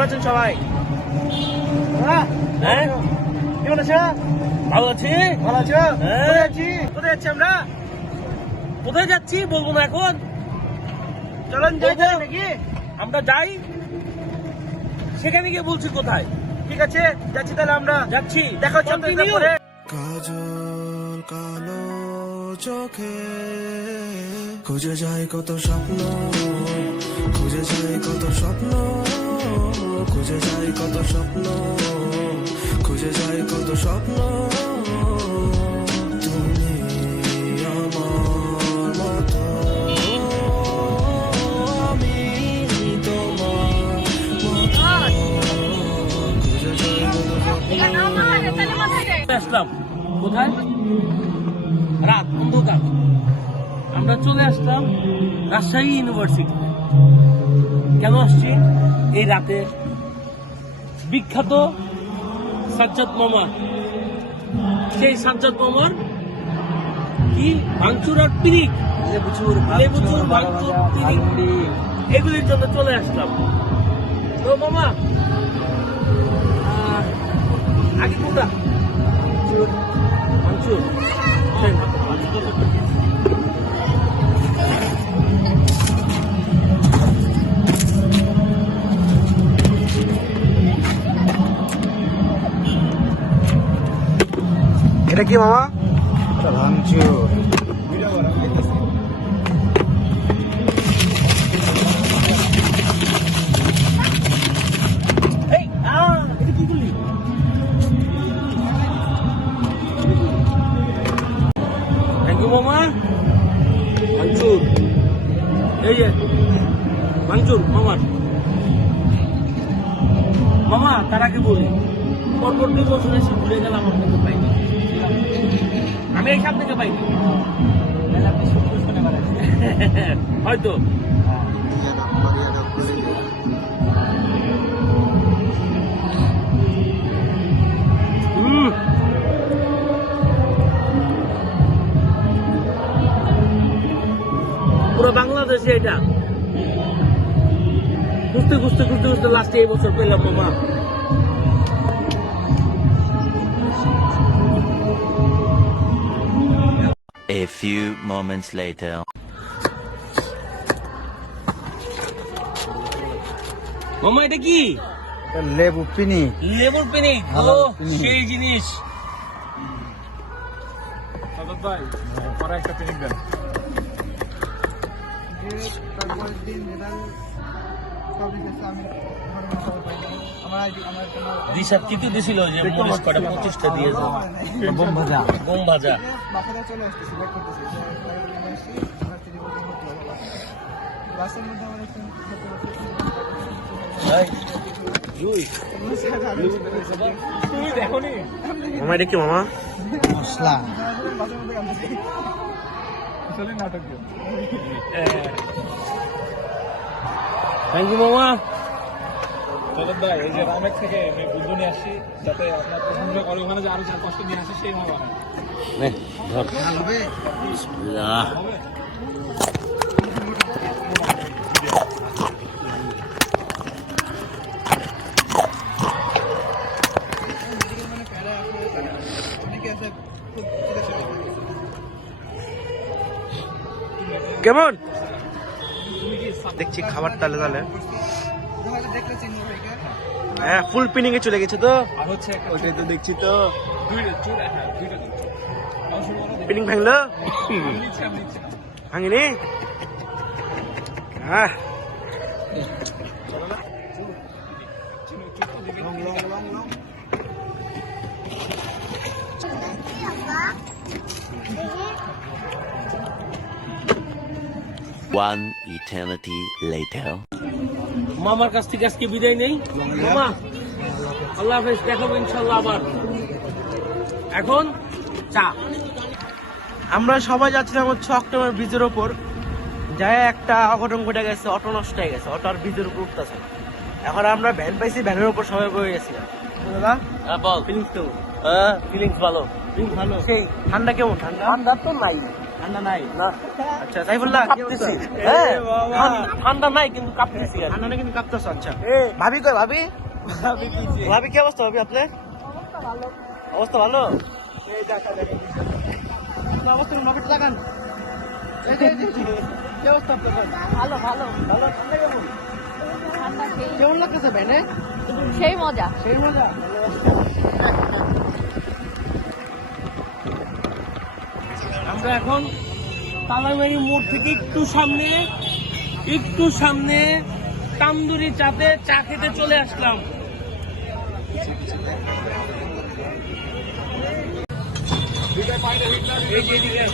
কেমন আছেন সবাই? হ্যাঁ, কেমন আছো? ভালো আছি। ভালো আছো? হ্যাঁ। কোথায় যাচ্ছি আমরা? কোথায় যাচ্ছি বলবো না এখন। চলেন যাই বলবো। নাকি? আমরা যাই, সেখানে গিয়ে বলছি কোথায়। ঠিক আছে, যাচ্ছি তাহলে আমরা। যাচ্ছি, দেখা হচ্ছে আপনাদের Continue। পরে। কাজল কালো চোখে খুঁজে যায় কত স্বপ্ন, খুঁজে যায় কত স্বপ্ন, খুঁজে যায় কত স্বপ্ন, খুঁজে যায় কত স্বপ্ন। তুমি আমার মতো, আমি তোমার মতো, খুঁজে যায় কত স্বপ্ন। আসলাম কোথায়? রাত অন্ধকার, আমরা চলে আসলাম রাজশাহী ইউনিভার্সিটি। কেন আসছি? এই রাতে বিখ্যাত সাজ্জাদ মামা, সেই সাজ্জাদ মামার কি ভাঙচুর আর পিরিক, লেবুচুর ভাঙচুর পিরিক, এগুলির জন্য চলে আসলাম। তো মামা আগে কোনটা? ভাঙচুর। এটা কি মামা? ভাঙচুর। এই এটা কি করলি? থ্যাংক ইউ মামা। ভাঙচুর, এই যে ভাঙচুর মামার। মামা তার আগে বলি, পরপর 2 বছর এসে ঘুরে গেলাম, আপনাকে পাইনি। আমি এইখান থেকে পাইনি হয়তো। পুরো বাংলাদেশে এটা খুঁজতে খুঁজতে খুঁজতে খুঁজতে লাস্টে এই বছর পেলাম মামা। A few moments later. মামা এটা কি? লেবু পিনি। লেবুর পিনিক। ও সেই জিনিস। ভাই পরে একটা পিনিক দেন। দিশার কিতু দিছিল যে মরিচ কটা 25টা দিয়েছে। বোম ভাজা। গম ভাজা। তুমি দেখো নি? মামা এটা কি মামা? মশলা। আসলে নাটক দিও। থ্যাংক ইউ মামা। চলো ভাই, এই যে রামেক থেকে আমি বুদ্ধ নিয়ে আসি, যাতে আপনার প্রশংসা করে ওখানে যে আরো যার কষ্ট নিয়ে আসে সেই ভাবে হয়। নে, ধর। বিসমিল্লাহ। কেমন দেখছি খাবার? তাহলে হ্যাঁ, ফুল পিনিং এ চলে গেছে তো। আর হচ্ছে একটা ওইটাই তো দেখছি তো। দুইটা দিন। পিনিং ভাঙলো? আমি নিচ্ছি। ভাঙিনি? হ্যাঁ, One eternity later. মামার কাছ থেকে আজকে বিদায় নেই। মামা আল্লাহ হাফেজ, দেখাবো ইনশাল্লাহ আবার। এখন চা। আমরা সবাই যাচ্ছিলাম হচ্ছে অক্টোবর ব্রিজের ওপর। যায় একটা অঘটন ঘটে গেছে, অটো নষ্ট হয়ে গেছে, অটো আর ব্রিজের উপর উঠতেছে। এখন আমরা ভ্যান পাইছি, ভ্যানের উপর সবাই বয়ে গেছিলাম। দাদা বল। ফিলিংস তো ফিলিংস ভালো। ভালো। সেই ঠান্ডা কেমন? ঠান্ডা ঠান্ডা তো নাই, ঠান্ডা নাই না আচ্ছা সাইফুল্লাহ কি অবস্থা? কাঁপতেছি হ্যাঁ এ বাবা। ঠান্ডা নাই কিন্তু কাঁপতেছি আর কি। ঠান্ডা কিন্তু কাঁপতেছ আচ্ছা এ ভাবি কই ভাবি ভাবি কি অবস্থা ভাবি আপনার অবস্থা ভালো আপনার অবস্থা নকেট লাগান এই যে, কি অবস্থা আপনার ভালো ভালো ভালো ঠান্ডা কেমন ঠান্ডা কেমন লাগতেছে ভ্যানে সেই মজা সেই মজা আমরা এখন তালামারি মোড় থেকে একটু সামনে তান্দুরি চাতে চা খেতে চলে আসলাম। এই যে এদিকে এই যে এদিকে।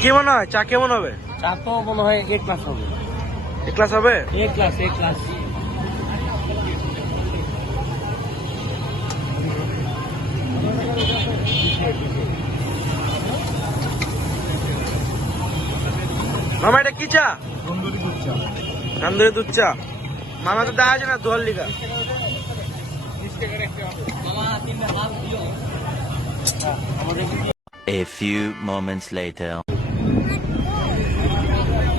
কি মনে হয় চা কেমন হবে চা তো মনে হয় এক ক্লাস হবে, এক ক্লাস হবে এক ক্লাস। মামা এটা কি চা তন্দুরি দুধ চা মামা তো দেখা যায় না দোয়ার লিগা A few moments later.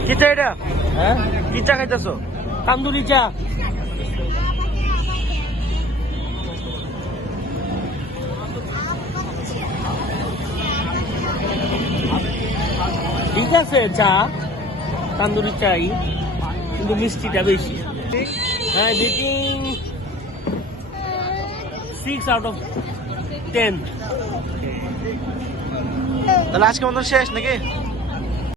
কি চা এটা হ্যাঁ কি চা খাইতেছো তান্দুরি চা। ঠিক আছে চা, তান্দুরি চাই কিন্তু মিষ্টিটা বেশি। হ্যাঁ রেটিং 6/10। তাহলে আজকে মতো শেষ নাকি